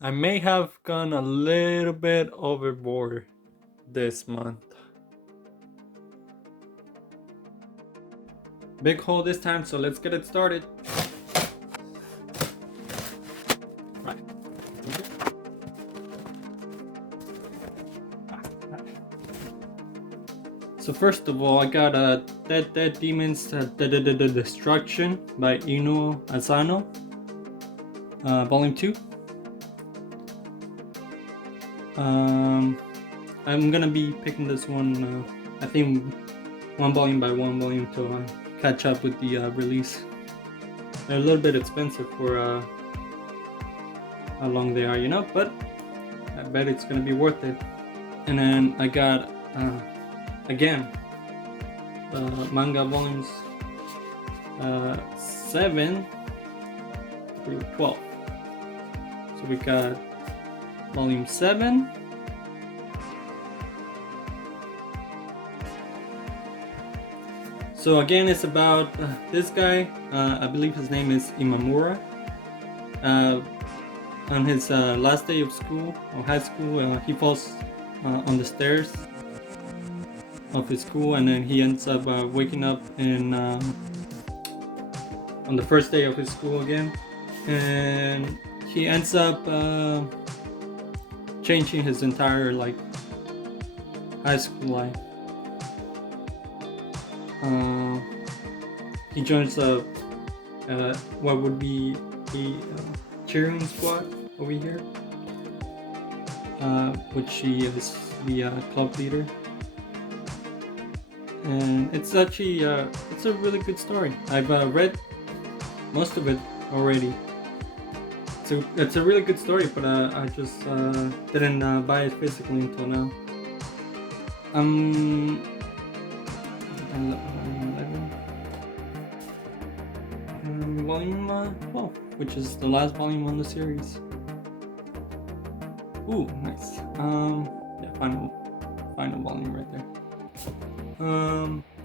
I may have gone a little bit overboard this month. Big haul this time, so let's get it started. Right. So first of all, I got Dead Demons Destruction by Inu Asano, Volume 2. I'm gonna be picking this one, I think one volume by one volume to catch up with the release. They're a little bit expensive for how long they are, you know, but I bet it's gonna be worth it. And then I got again the manga volumes 7 through 12. So we got volume 7, so again it's about this guy, I believe his name is Imamura. On his last day of school or high school, he falls on the stairs of his school, and then he ends up waking up in on the first day of his school again, and he ends up changing his entire high school life. He joins what would be the cheering squad over here, which he is the club leader, and it's actually it's a really good story. I've read most of it already. So it's a really good story, but I just didn't buy it physically until now. 11. Volume 12, which is the last volume on the series. Ooh, nice. Yeah, final volume right there.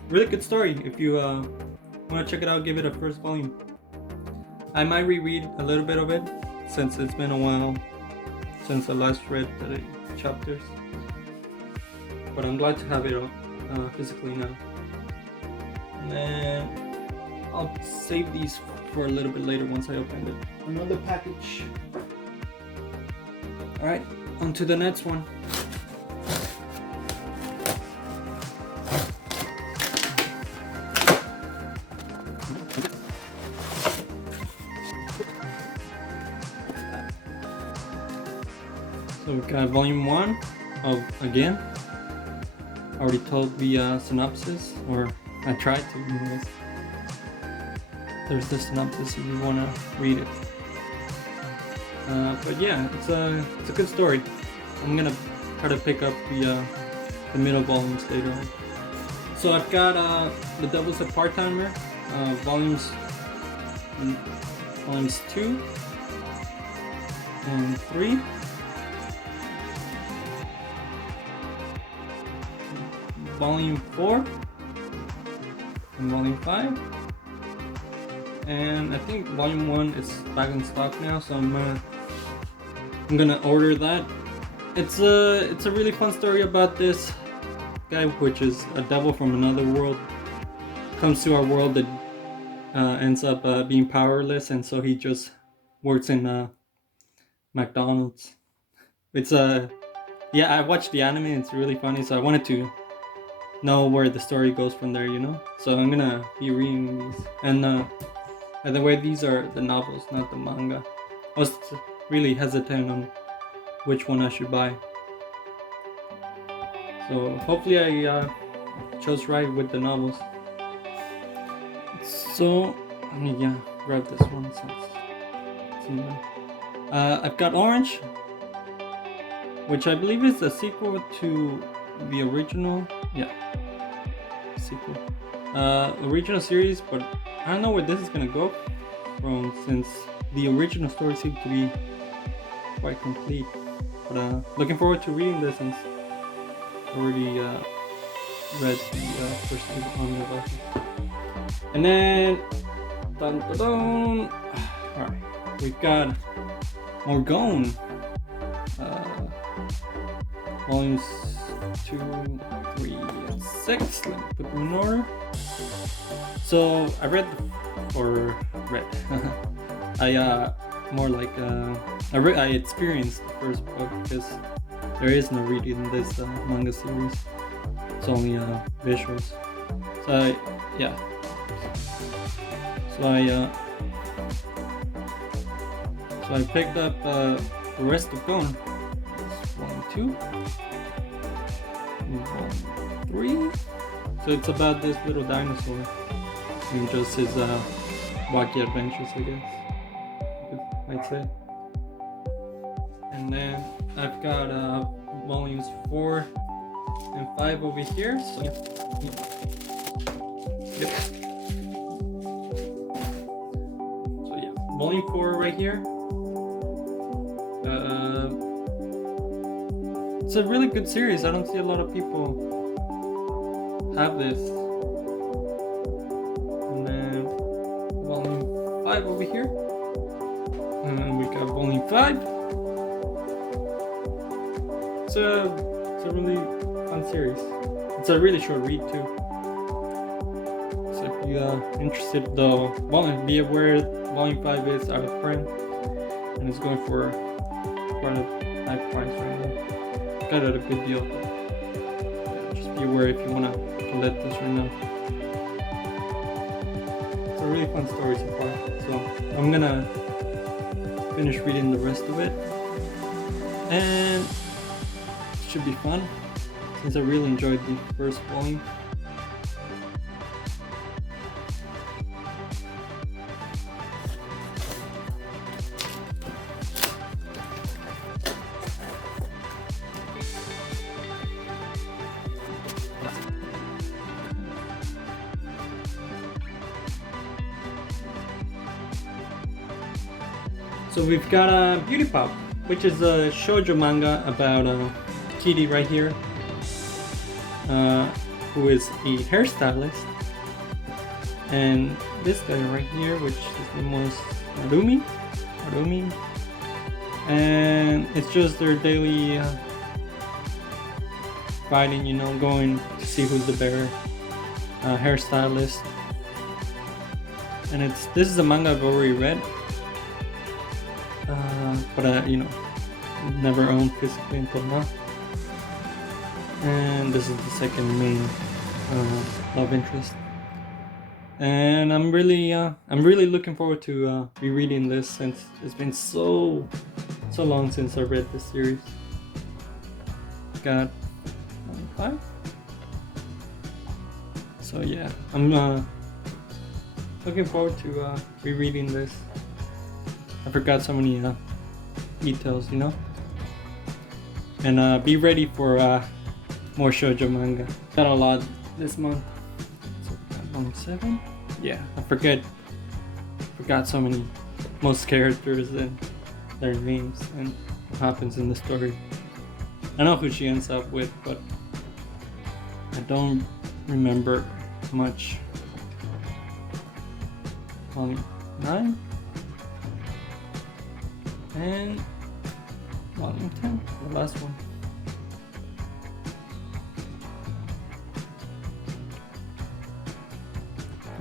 Really good story. If you want to check it out, give it a first volume. I might reread a little bit of it since it's been a while since I last read the chapters. But I'm glad to have it physically now. And then I'll save these for a little bit later once I open another package. Alright, on to the next one. So we got volume 1 of Again. I already told the synopsis, or I tried to anyways. There's the synopsis if you want to read it. But yeah, it's a good story. I'm gonna try to pick up the middle volumes later on. So I've got The Devil's a Part-Timer, volumes 2 and 3. Volume 4 and volume 5, and I think volume 1 is back in stock now, so I'm gonna order that. It's a really fun story about this guy, which is a devil from another world, comes to our world that ends up being powerless, and so he just works in McDonald's. It's yeah, I watched the anime, it's really funny, so I wanted to know where the story goes from there, you know? So I'm gonna be reading these. And by the way, these are the novels, not the manga. I was really hesitant on which one I should buy. So hopefully I chose right with the novels. So, yeah, grab this one since it's in there. I've got Orange, which I believe is a sequel to the original. Yeah, sequel. Original series, but I don't know where this is gonna go from, since the original story seemed to be quite complete. But looking forward to reading this since I already read the first omnibus. And then dun, dun, dun. Alright, we've got Morgone, volumes 2, 3, and 6. Let me put them in order. So I more like I experienced the first book because there is no reading in this manga series. It's only visuals. So I picked up the rest of Gon. Volume 2, Volume 3. So it's about this little dinosaur and just his wacky adventures, I guess you might say. And then I've got volumes 4 and 5 over here. So volume 4 right here. It's a really good series. I don't see a lot of people have this. And then volume 5 over here. And then we got volume 5. It's a really fun series. It's a really short read too. So if you are interested, though, be aware volume 5 is out of print and it's going for quite a high price right now. Got it at a good deal. Just be aware if you want to collect this right now. It's a really fun story so far. So I'm gonna finish reading the rest of it, and it should be fun since I really enjoyed the first volume. So we've got a Beauty Pop, which is a shoujo manga about Kitty right here, who is a hairstylist, and this guy right here, which his name was Narumi, and it's just their daily fighting, you know, going to see who's the better hairstylist. And this is a manga I've already read. But you know, never owned physically until now. And this is the second main love interest. And I'm really looking forward to rereading this since it's been so long since I read this series. Got 5. So yeah, I'm looking forward to rereading this. I forgot so many details, you know. And be ready for more shoujo manga. Got a lot this month. So we got volume 7. Yeah, I forgot so many, most characters and their names and what happens in the story. I know who she ends up with, but I don't remember much. Volume 9. And volume 10, the last one.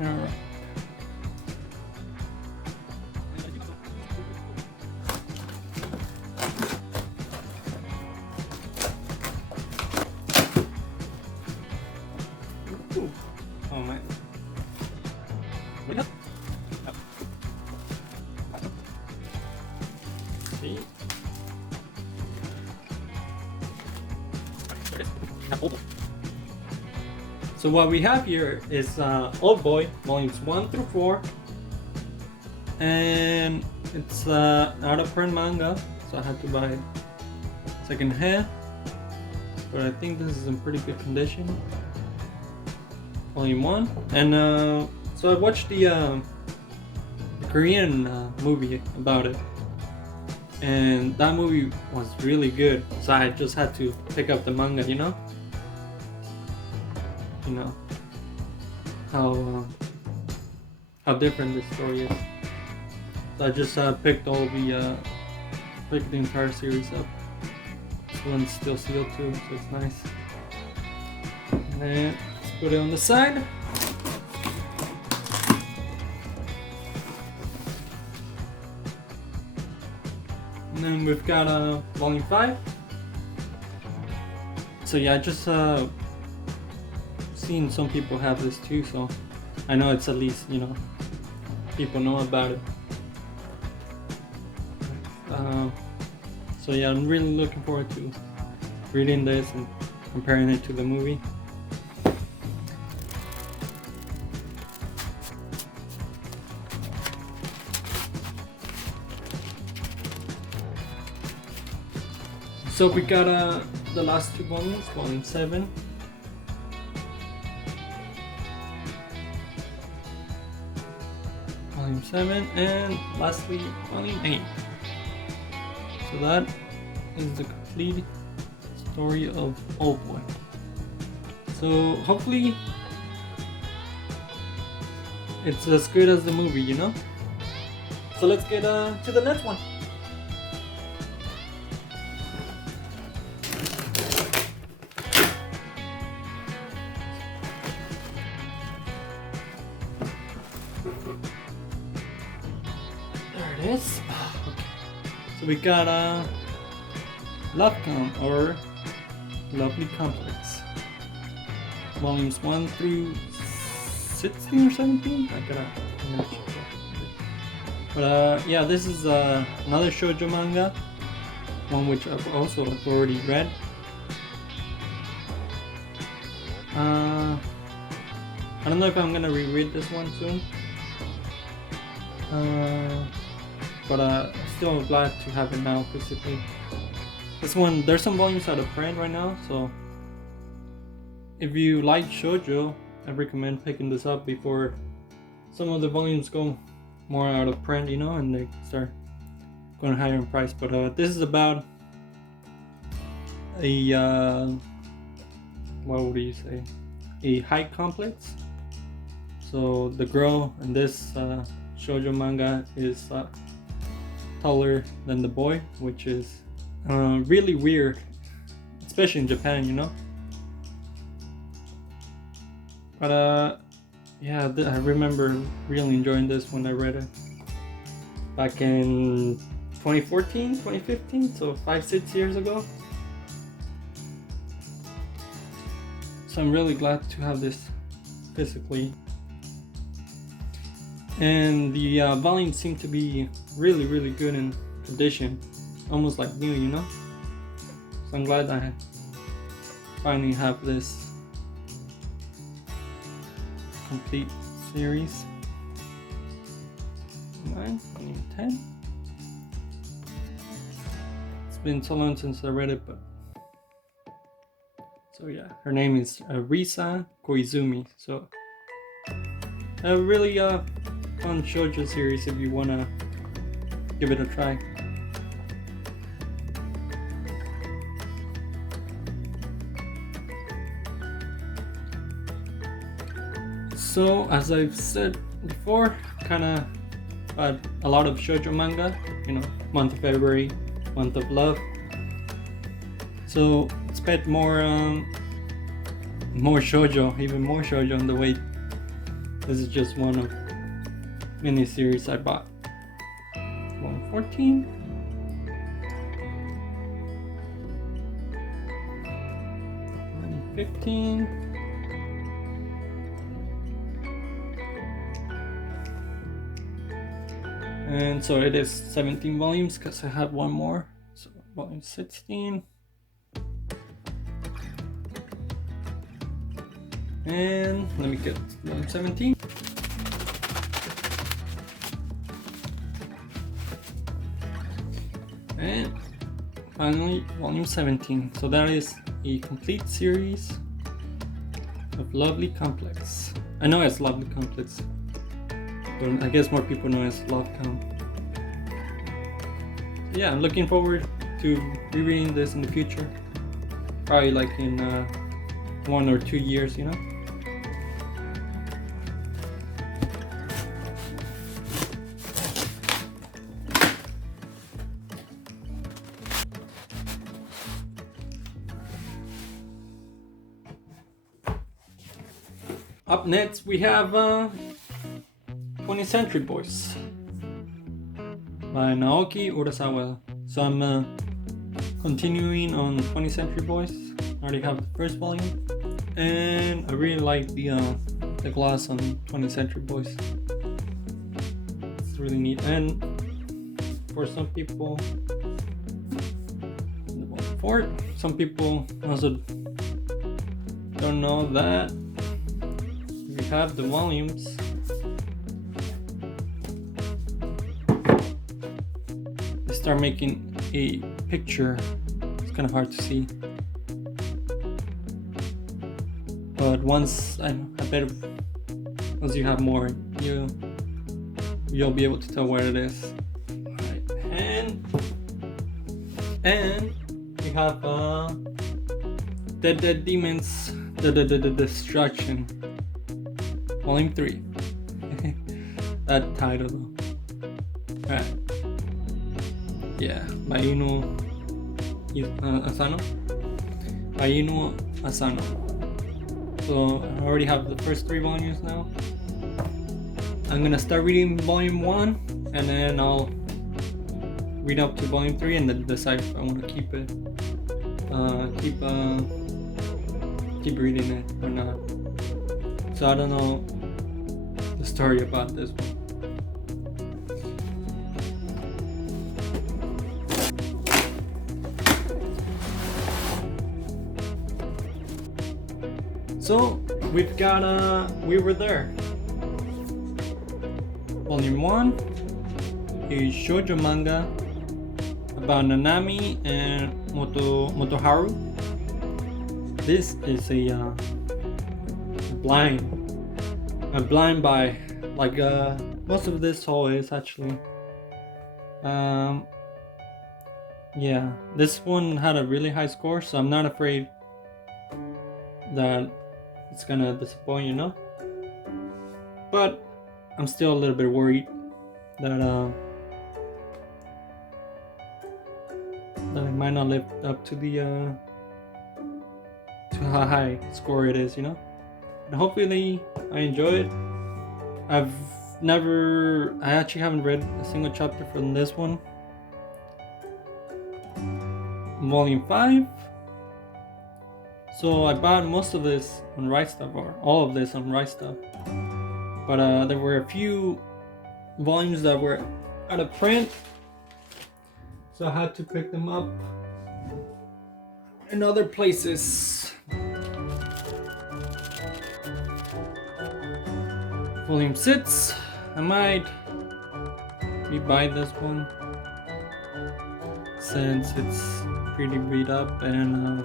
Alright. Oh my. See? So what we have here is Old Boy, volumes 1 through 4, and it's out of print manga, so I had to buy it second hand, but I think this is in pretty good condition. Volume 1, and so I watched the Korean movie about it, and that movie was really good, so I just had to pick up the manga, you know how different this story is. So I just picked the entire series up. this one's still sealed too, so it's nice. And then let's put it on the side. And then we've got volume 5. So yeah, I just seen some people have this too, so I know it's at least, you know, people know about it. So yeah, I'm really looking forward to reading this and comparing it to the movie. So we got the last 2 volumes, volume 7. Volume 7 and lastly volume 8. So that is the complete story of Old Boy. So hopefully it's as good as the movie, you know? So let's get to the next one. There it is. Okay. So we got Lovecom or Lovely Complex. Volumes 1 through 16 or 17? I'm gonna check that. But yeah, this is another shoujo manga. One which I've already read. I don't know if I'm gonna reread this one soon. But I'm still glad to have it now physically. This one, there's some volumes out of print right now, so if you like shoujo, I recommend picking this up before some of the volumes go more out of print, you know, and they start going higher in price. But this is about a what would you say? A height complex. So the girl in this shoujo manga is taller than the boy, which is really weird, especially in Japan, you know. But yeah, I remember really enjoying this when I read it back in 2014, 2015, so 5-6 years ago. So I'm really glad to have this physically. And the volumes seem to be really, really good in condition, almost like new, you know. So I'm glad I finally have this complete series. 9, 10. It's been so long since I read it, but so yeah, her name is Risa Koizumi. So a really fun shoujo series if you wanna give it a try. So as I've said before, kinda a lot of shoujo manga, you know, month of February, month of love. So expect more shoujo, even more shoujo on the way. This is just one of mini series I bought. 114. 15. And so it is 17 volumes because I have one more. So volume 16. And let me get volume 17. And finally volume 17. So that is a complete series of Lovely Complex. I know it's Lovely Complex, but I guess more people know as Lovecom. So yeah, I'm looking forward to rereading this in the future. Probably like in 1 or 2 years, you know. Up next we have 20th Century Boys by Naoki Urasawa. So I'm continuing on 20th Century Boys. I already have the first volume, and I really like the gloss on 20th Century Boys. It's really neat, and for some people, some people also don't know that we have the volumes. They start making a picture. It's kind of hard to see, but once I bet once you have more, you'll be able to tell where it is. Right. And we have Dead Demons, the Destruction, Volume 3. That title though. Alright. Yeah, by Asano. By Asano. So I already have the first 3 volumes now. I'm gonna start reading volume 1, and then I'll read up to volume 3 and then decide if I want to keep reading it or not. So I don't know the story about this one. So we've got We Were There, Volume 1, a shoujo manga about Nanami and Motoharu. This is a blind buy, like most of this haul is actually. Yeah, this one had a really high score, so I'm not afraid that it's gonna disappoint, you know. But I'm still a little bit worried that it might not live up to the to how high score it is, you know. But hopefully I enjoy it. I actually haven't read a single chapter from this one. Volume 5. So I bought most of this on Right Stuff, or all of this on Right Stuff. But there were a few volumes that were out of print, so I had to pick them up in other places. Volume 6. I might rebuy this one since it's pretty beat up and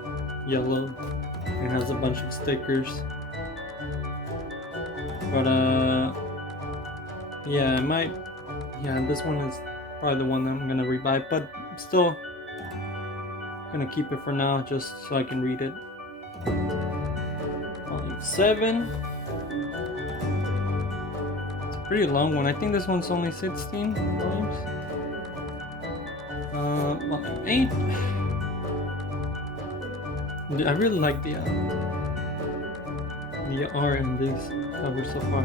yellow. It has a bunch of stickers. But yeah, I might. Yeah, this one is probably the one that I'm gonna rebuy, but I'm still gonna keep it for now just so I can read it. Volume 7. It's a pretty long one. I think this one's only 16 volumes. Volume 8. I really like the art in these covers so far.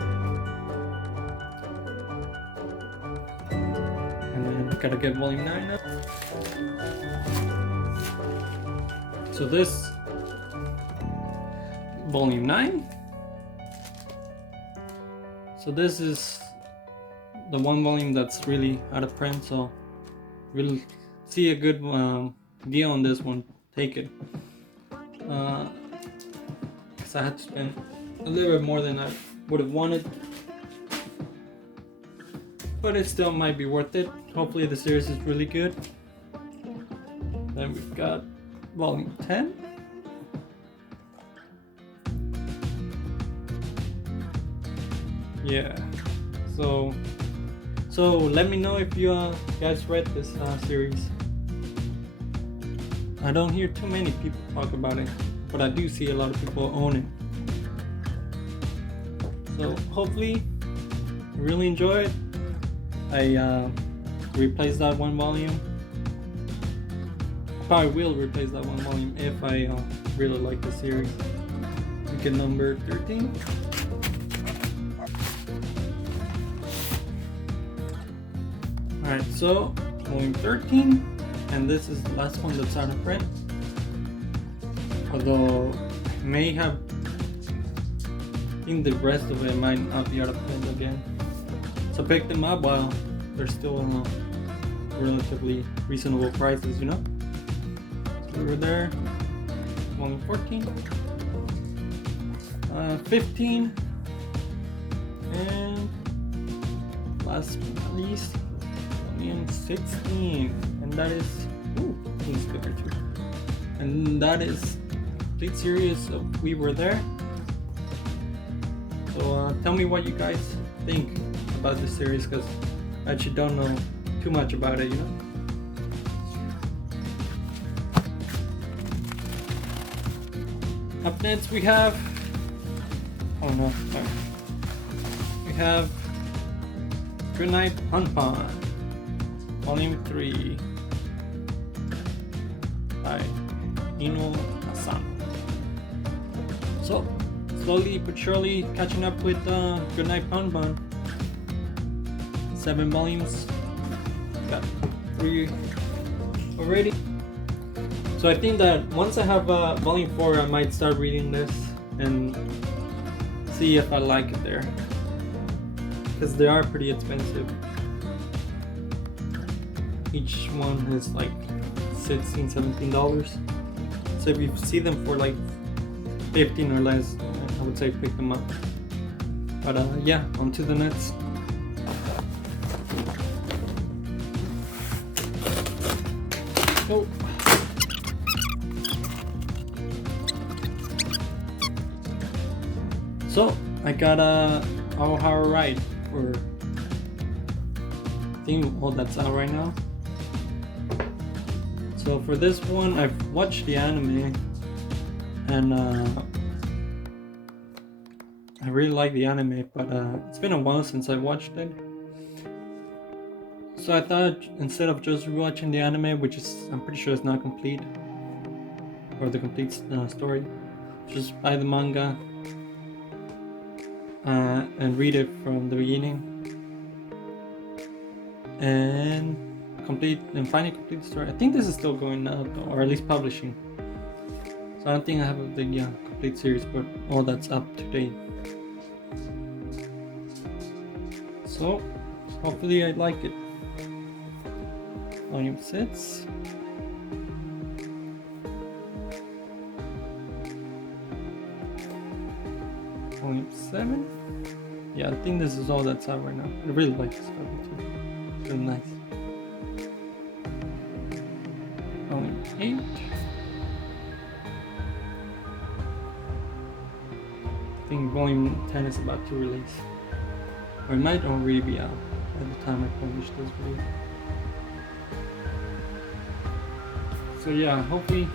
And then I gotta get volume 9 now. So this volume 9. So this is the one volume that's really out of print, so we'll see a good deal on this one. Take it. Because I had to spend a little bit more than I would have wanted, but it still might be worth it. Hopefully the series is really good. Then we've got volume 10. Yeah, so let me know if you guys read this series. I don't hear too many people talk about it, but I do see a lot of people own it. So hopefully you really enjoy it. I replaced that one volume. Probably will replace that one volume if I really like the series. We get number 13. Alright, so volume 13, and this is the last one that's out of print. Although I may have, I think the rest of it might not be out of print again. So pick them up while they're still relatively reasonable prices, you know? So we were there, volume 14, 15, and last but not least, volume 16, and that is, ooh, he's bigger too. And that is complete series of We Were There. So tell me what you guys think about this series, because I actually don't know too much about it, you know? Up next we have, oh no, sorry. We have Goodnight Pon, Volume 3 by Ino Asano. So, slowly but surely catching up with Goodnight Pon. 7 volumes, got 3 already. So I think that once I have volume 4, I might start reading this and see if I like it there, because they are pretty expensive. Each one is like $16-17. So if you see them for like 15 or less, I would say pick them up. But yeah, on to the next. Oh. So I got How Right for, I think, well, that's out right now. So for this one, I've watched the anime, and I really like the anime, but it's been a while since I watched it. So I thought, instead of just rewatching the anime, which is, I'm pretty sure it's not complete, or the complete story, just buy the manga and read it from the beginning, and finally complete the story. I think this is still going out, or at least publishing. So I don't think I have the complete series, but all that's up to date. So hopefully I like it. Volume 6. Volume 7. Yeah, I think this is all that's out right now. I really like this cover too. It's really nice. Volume 8. I think volume 10 is about to release. Or it might already be out by the time I publish this video. So yeah, hopefully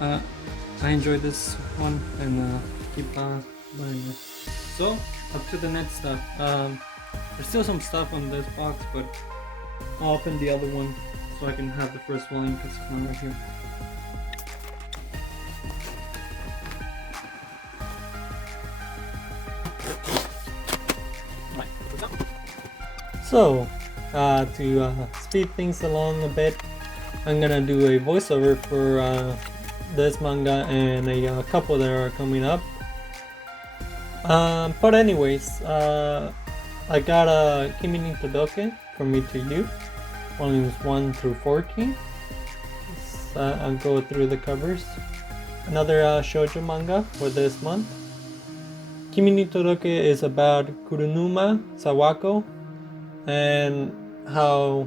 I enjoyed this one, and keep buying it. So up to the next stuff. There's still some stuff on this box, but I'll open the other one so I can have the first volume, because it's not right here. So to speed things along a bit, I'm gonna do a voiceover for this manga and a couple that are coming up. But anyways, I got Kimi ni Todoke, From Me to You, volumes 1 through 14. I'll go through the covers. Another shoujo manga for this month. Kimi ni Todoke is about Kurunuma Sawako and how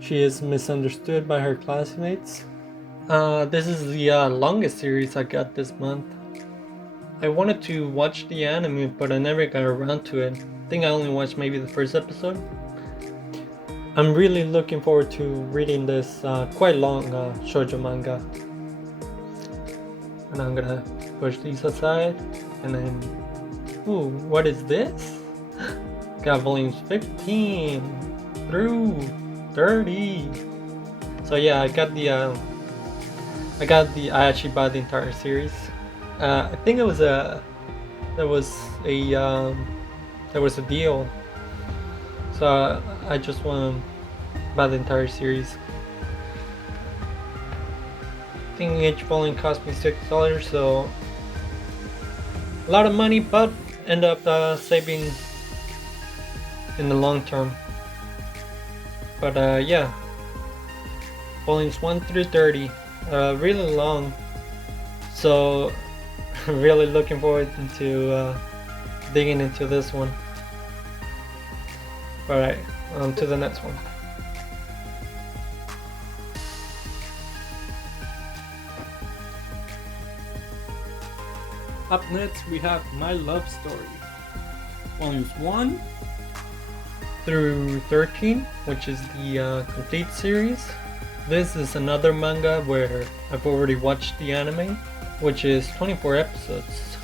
she is misunderstood by her classmates. This is the longest series I got this month. I wanted to watch the anime, but I never got around to it. I think I only watched maybe the first episode. I'm really looking forward to reading this quite long shoujo manga. And I'm gonna push these aside, and then, ooh, what is this? Got volumes 15 through 30. So yeah, I actually bought the entire series. I think it was there was a deal. So so I just want to buy the entire series. I think each volume cost me $6, so a lot of money, but end up saving in the long term. But yeah, volumes 1 through 30, really long, so really looking forward to digging into this one. Alright, on to the next one. Up next we have My Love Story, volumes 1 through 13, which is the complete series. This is another manga where I've already watched the anime, which is 24 episodes.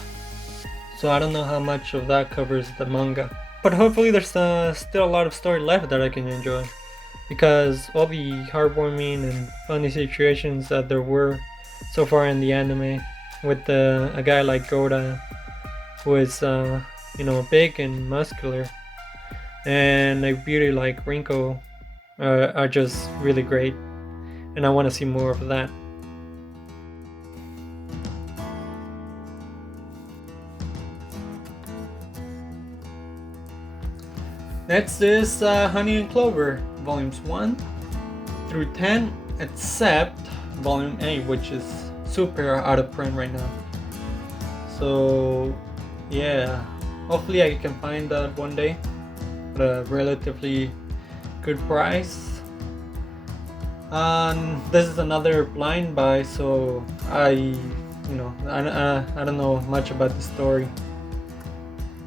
So I don't know how much of that covers the manga. But hopefully there's still a lot of story left that I can enjoy. Because all the heartwarming and funny situations that there were so far in the anime, with a guy like Goda, who is big and muscular, and a beauty like Rinko, are just really great, and I want to see more of that. Next is Honey and Clover, volumes 1 through 10, except volume 8, which is super out of print right now. So yeah, hopefully I can find that one day at a relatively good price. This is another blind buy, so I don't know much about the story,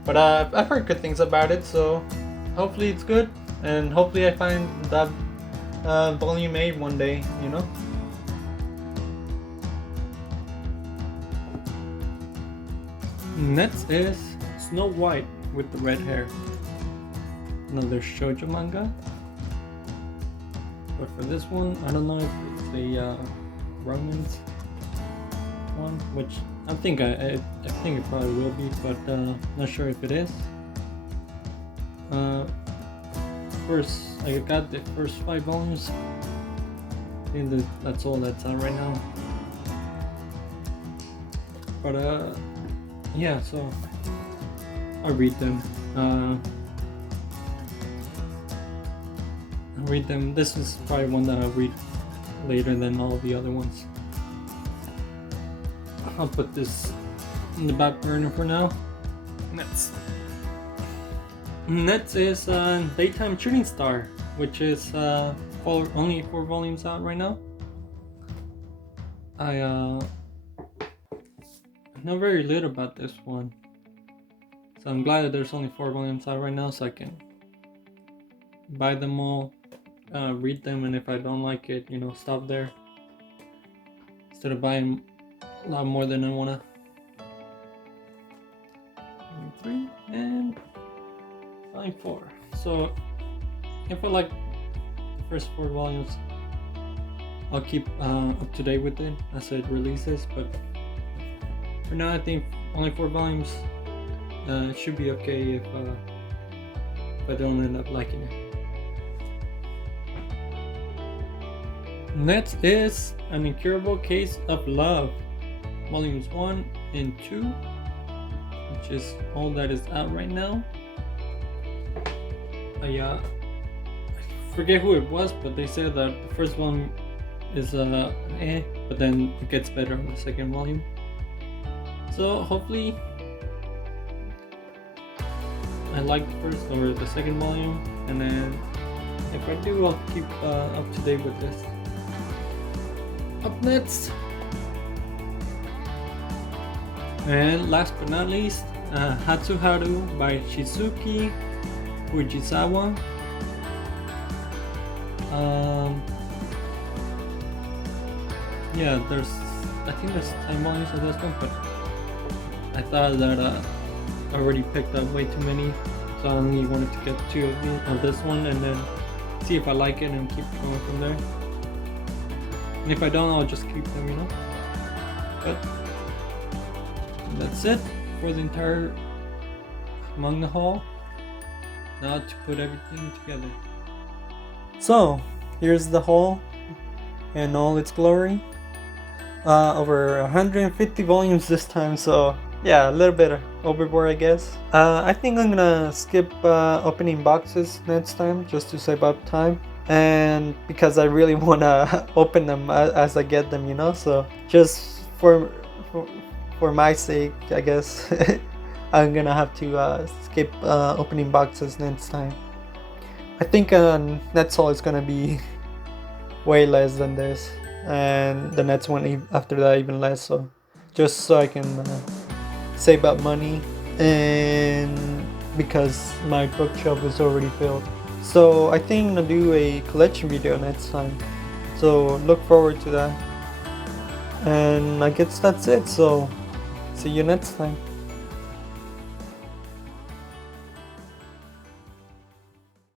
but I've heard good things about it, so hopefully it's good, and hopefully I find that volume 8 one day, Next is Snow White with the red hair, another shoujo manga. But for this one, I don't know if it's a romance one, which I think it probably will be, but not sure if it is. First, I got the first 5 volumes. I think that's all that's out right now. But yeah, so I'll read them. This is probably one that I'll read later than all the other ones. I'll put this in the back burner for now. Next is Daytime Shooting Star, which is only 4 volumes out right now. I know very little about this one, so I'm glad that there's only 4 volumes out right now, so I can buy them all, read them, and if I don't like it, stop there, instead of buying a lot more than I wanna. 3 and volume 4. So if I like the first 4 volumes, I'll keep up to date with it as it releases, but for now I think only 4 volumes should be okay if I don't end up liking it. Next is An Incurable Case of Love, volumes 1 and 2, which is all that is out right now. I forget who it was, but they said that the first one is but then it gets better on the second volume. So hopefully I like the first or the second volume, and then if I do, I'll keep up to date with this. Up next, and last but not least, Hatsuharu by Shizuki Fujisawa. Yeah, I think there's 10 volumes of this one, but I thought that I already picked up way too many, so I only wanted to get 2 of this one and then see if I like it and keep going from there. And if I don't, I'll just keep them, But that's it for the entire manga haul. Now to put everything together. So here's the haul in all its glory. Over 150 volumes this time, so yeah, a little bit overboard, I guess. I think I'm gonna skip opening boxes next time just to save up time, and because I really wanna open them as I get them, you know. So just for my sake, I guess I'm gonna have to skip opening boxes next time. I think next haul is gonna be way less than this, and the next one after that even less. So just so I can save up money, and because my bookshelf is already filled. So I think I'm gonna do a collection video next time. So look forward to that. And I guess that's it. So see you next time.